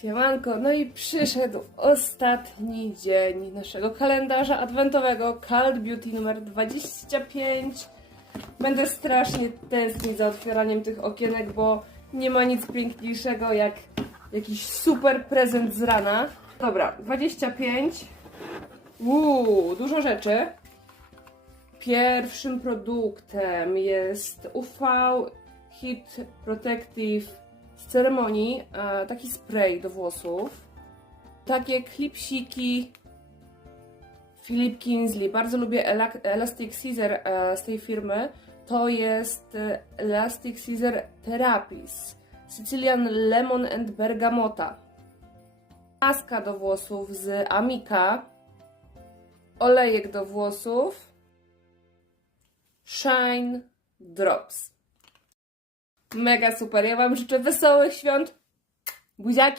Siemanko, no i przyszedł ostatni dzień naszego kalendarza adwentowego Cult Beauty numer 25. Będę strasznie tęsknić za otwieraniem tych okienek, bo nie ma nic piękniejszego jak jakiś super prezent z rana. Dobra, 25. Uuu, dużo rzeczy. Pierwszym produktem jest UV Heat Protective z ceremonii, e, taki spray do włosów. Takie klipsiki Philip Kinsley. Bardzo lubię Ela- Elastic Scissor e, z tej firmy. To jest e, Elastic Scissor Therapis. Sicilian Lemon and Bergamota. Maska do włosów z Amika. Olejek do włosów. Shine Drops. Mega super. Ja Wam życzę wesołych świąt. Buziaki.